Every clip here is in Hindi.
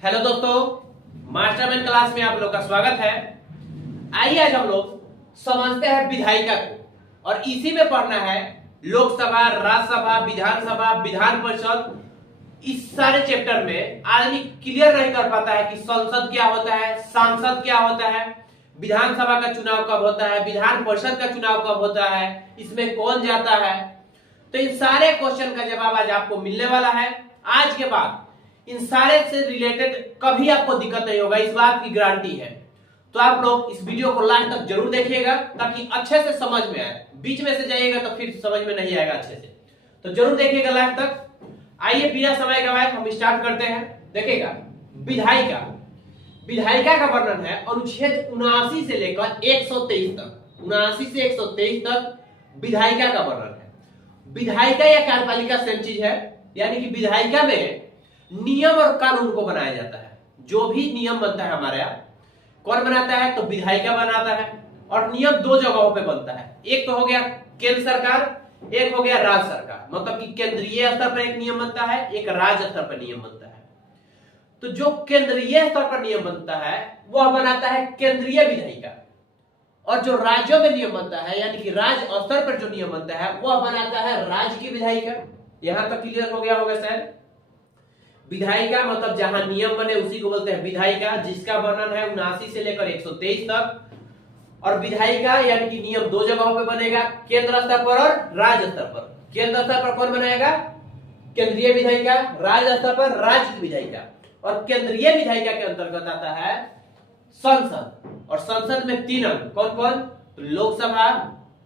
हेलो दोस्तों, मास्टरमाइंड क्लास में आप लोग का स्वागत है। आइए आज हम लोग समझते हैं विधायिका को और इसी में पढ़ना है लोकसभा, राज्यसभा, विधानसभा, विधान परिषद। इस सारे चैप्टर में आदमी क्लियर नहीं कर पाता है कि संसद क्या होता है, सांसद क्या होता है, विधानसभा का चुनाव कब होता है, विधान परिषद का चुनाव कब होता है, इसमें कौन जाता है। तो इन सारे क्वेश्चन का जवाब आज आपको मिलने वाला है। आज के बाद इन सारे से रिलेटेड कभी आपको दिक्कत नहीं होगा, इस बात की गारंटी है। तो आप लोग इस वीडियो को लास्ट तक जरूर देखिएगा ताकि अच्छे से समझ में आए। बीच में से जाइएगा तो फिर समझ में नहीं आएगा अच्छे से, तो जरूर देखिएगा लास्ट तक। आइए बिना समय गवाए हम स्टार्ट करते हैं। देखिएगा विधायिका, विधायिका का वर्णन है अनुच्छेद 79 से लेकर 123 तक। 79 से 123 तक विधायिका का वर्णन है। विधायिका या कार्यपालिका सेम चीज है, यानी कि विधायिका में नियम और कानून को बनाया जाता है। जो भी नियम बनता है हमारे यहाँ कौन बनाता है, तो विधायिका बनाता है। और नियम दो जगहों पे बनता है, एक तो हो गया केंद्र सरकार, एक हो गया राज्य सरकार। मतलब कि केंद्रीय स्तर पर एक नियम बनता है, एक राज्य स्तर पर नियम बनता है। तो जो केंद्रीय स्तर पर नियम बनता है वह बनाता है केंद्रीय विधायिका, और जो राज्यों में नियम बनता है यानी कि राज्य स्तर पर जो नियम बनता है वह बनाता है राज्य की विधायिका। यहां तक क्लियर हो गया होगा शायद। विधायिका मतलब जहां नियम बने उसी को बोलते हैं विधायिका, जिसका वर्णन है 79 से लेकर 123 तक। और विधायिका यानी कि नियम दो जगहों पे बनेगा, केंद्र स्तर पर और राज्य स्तर पर। केंद्र स्तर पर कौन बनाएगा, केंद्रीय विधायिका, राज्य स्तर पर राज्य की विधायिका। और केंद्रीय विधायिका के अंतर्गत आता है संसद, और संसद में तीन अंग कौन कौन, लोकसभा,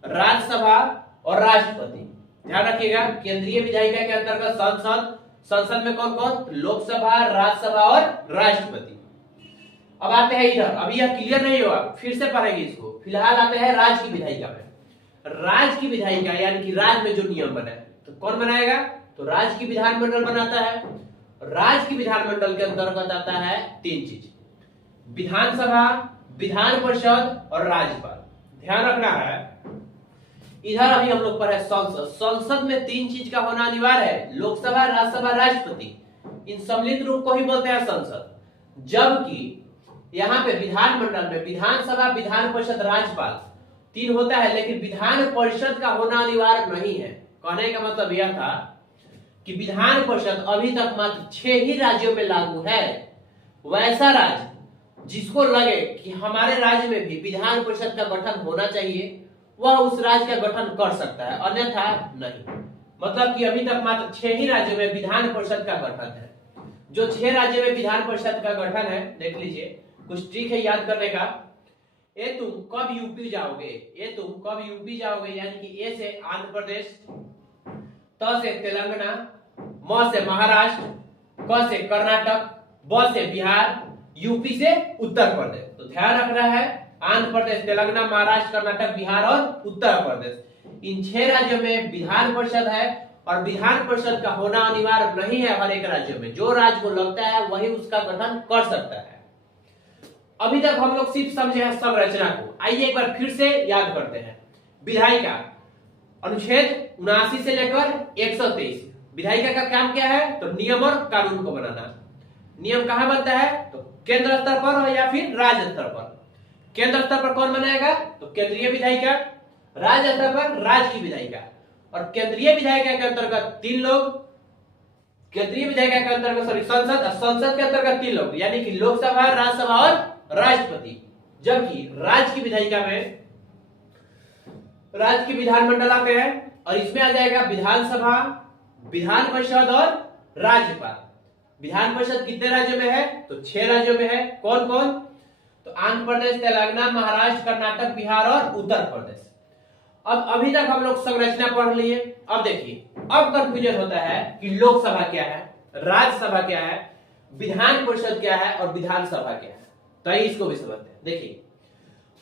राज्यसभा और राष्ट्रपति। ध्यान रखिएगा, केंद्रीय विधायिका के अंतर्गत संसद, संसद में कौन कौन, लोकसभा, राज्यसभा और राष्ट्रपति। अब आते हैं इधर, अभी यह क्लियर नहीं होगा, फिर से पढ़ेंगे इसको। फिलहाल आते हैं राज्य की विधायिका में। राज्य की विधायिका यानी कि राज्य में जो नियम बने तो कौन बनाएगा, तो राज्य की विधानमंडल बनाता है। राज्य की विधानमंडल के अंतर्गत आता है तीन चीज, विधानसभा, विधान परिषद और राज्यपाल। ध्यान रखना है। इधर अभी हम लोग पढ़े संसद। संसद में तीन चीज का होना अनिवार्य है, लोकसभा, राज्यसभा, राष्ट्रपति। इन सम्मिलित रूप को ही बोलते हैं संसद। जबकि यहाँ पे विधानमंडल में विधानसभा, विधान परिषद, राज्यपाल तीन होता है, लेकिन विधान परिषद का होना अनिवार्य नहीं है। कहने का मतलब यह था कि विधान परिषद अभी तक मात्र 6 ही राज्यों में लागू है। वैसा राज्य जिसको लगे कि हमारे राज्य में भी विधान परिषद का गठन होना चाहिए वह उस राज्य का गठन कर सकता है, अन्यथा नहीं। मतलब कि अभी तक मात्र 6 ही राज्यों में विधान परिषद का गठन है। जो 6 राज्यों में विधान परिषद का गठन है, देख लीजिए, कुछ ट्रिक है याद करने का। ए तुम कब यूपी जाओगे, ए तुम कब यूपी जाओगे, यानी कि ए से आंध्र प्रदेश, त से तेलंगाना, म से महाराष्ट्र, क से कर्नाटक, ब से बिहार, यूपी से उत्तर प्रदेश। तो ध्यान रखना है, आंध्र प्रदेश, तेलंगाना, महाराष्ट्र, कर्नाटक, बिहार और उत्तर प्रदेश, इन 6 राज्यों में विधान परिषद है। और विधान परिषद का होना अनिवार्य नहीं है हर एक राज्य में। जो राज्य को लगता है वही उसका गठन कर सकता है। अभी तक हम लोग सिर्फ समझे हैं संरचना को। आइए एक बार फिर से याद करते हैं। विधायिका अनुच्छेद 79 से लेकर 123। विधायिका का काम क्या है, तो नियम और कानून को बनाना। नियम कहां बनता है, तो केंद्र स्तर पर या फिर राज्य स्तर पर। केंद्र स्तर पर कौन बनाएगा, तो केंद्रीय विधायिका, राज्य स्तर पर राज्य की विधायिका। और केंद्रीय विधायिका के अंतर्गत 3 लोग, केंद्रीय विधायिका के अंतर्गत संसद, संसद के अंतर्गत 3 लोग, यानी कि लोकसभा, राज्यसभा और राष्ट्रपति। जबकि राज्य की विधायिका में राज्य के विधानमंडल आते हैं, और इसमें आ जाएगा विधानसभा, विधान परिषद और राज्यपाल। विधान परिषद कितने राज्यों में है, तो 6 राज्यों में है। कौन कौन, तो आंध्र प्रदेश, तेलंगाना, महाराष्ट्र, कर्नाटक, बिहार और उत्तर प्रदेश। अब अभी तक हम लोग संरचना पढ़ लिए। अब देखिए, अब कंफ्यूजन होता है कि लोकसभा क्या है, राज्यसभा क्या है, विधान परिषद क्या है और विधानसभा क्या है। तो इसको भी समझते हैं। देखिए,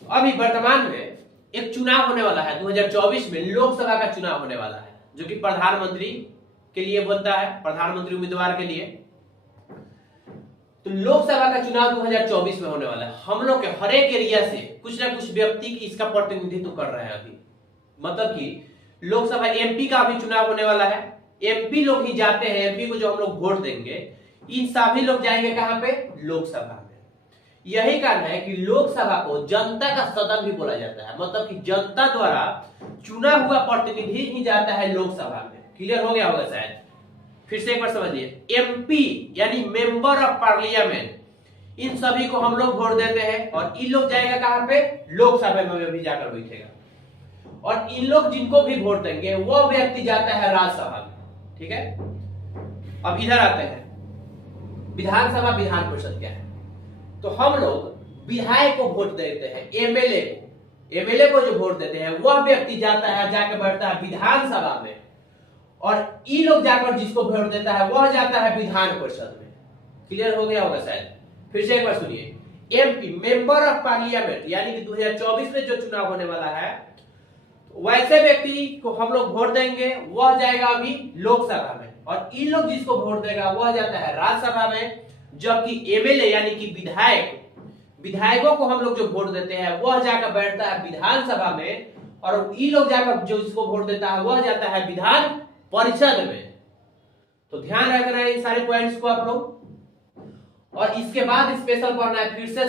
अभी वर्तमान में एक चुनाव होने वाला है, 2024 में लोकसभा का चुनाव होने वाला है, जो कि प्रधानमंत्री के लिए बनता है, प्रधानमंत्री उम्मीदवार के लिए। तो लोकसभा का चुनाव 2024 में होने वाला है। हम लोग के हर एक एरिया से कुछ ना कुछ व्यक्ति की इसका प्रतिनिधित्व कर रहे हैं अभी। मतलब कि लोकसभा, एमपी का अभी चुनाव होने वाला है। एमपी लोग ही जाते हैं, एमपी को जो हम लोग वोट देंगे, इन सभी लोग जाएंगे कहां पे? लोकसभा में। यही कारण है कि लोकसभा को जनता का सदन भी बोला जाता है, मतलब कि जनता द्वारा चुना हुआ प्रतिनिधि ही जाता है लोकसभा में। क्लियर हो गया होगा शायद। फिर से एक बार समझिए, एमपी यानी मेंबर ऑफ पार्लियामेंट, इन सभी को हम लोग वोट देते हैं और इन लोग जाएगा कहां पे? लोकसभा में भी जाकर बैठेगा। और इन लोग जिनको भी वोट देंगे वो व्यक्ति जाता है राज्यसभा में। ठीक है, अब इधर आते हैं, विधानसभा विधान परिषद क्या है? तो हम लोग विधायक को वोट देते हैं, एमएलए को। एमएलए को जो वोट देते हैं वह व्यक्ति जाता है, जाकर बैठता है विधानसभा में, और ये लोग जाकर जिसको वोट देता है वह जाता है विधान परिषद में। क्लियर हो गया होगा शायद। फिर से एक बार सुनिए, एमपी मेंबर ऑफ पार्लियामेंट, यानी कि 2024 में जो चुनाव होने वाला है, वैसे व्यक्ति को हम लोग वोट देंगे, वह जाएगा अभी लोकसभा में, और इन लोग जिसको वोट देगा वह जाता है राज्यसभा में। जबकि एमएलए यानी कि विधायकों को हम लोग जो वोट देते हैं वह जाकर बैठता है विधानसभा में, और इन लोग जाकर जो इसको वोट देता है वह जाता है विधान परिषद में। तो ध्यान रखना है इन सारे पॉइंट्स को आप लोग। और इसके बाद स्पेशल पढ़ना है फिर से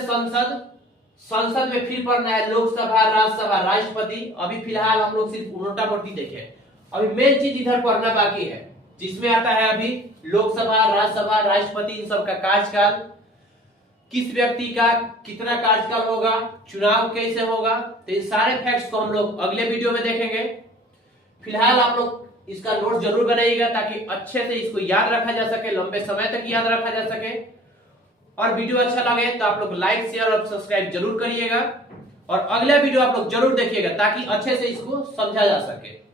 संसद में फिर पढ़ना है लोकसभा, राज्यसभा, राष्ट्रपति। अभी फिलहाल हम लोग सिर्फ मोटा मोटी देखे, अभी मेन चीज इधर पढ़ना बाकी है, जिसमें आता है अभी लोकसभा, राज्यसभा, राष्ट्रपति, इन सब का कार्यकाल, किस व्यक्ति का कितना कार्यकाल होगा, चुनाव कैसे होगा। तो इन सारे फैक्ट्स को हम लोग अगले वीडियो में देखेंगे। फिलहाल आप लोग इसका नोट जरूर बनाइएगा ताकि अच्छे से इसको याद रखा जा सके, लंबे समय तक याद रखा जा सके। और वीडियो अच्छा लगे तो आप लोग लाइक, शेयर और सब्सक्राइब जरूर करिएगा, और अगला वीडियो आप लोग जरूर देखिएगा ताकि अच्छे से इसको समझा जा सके।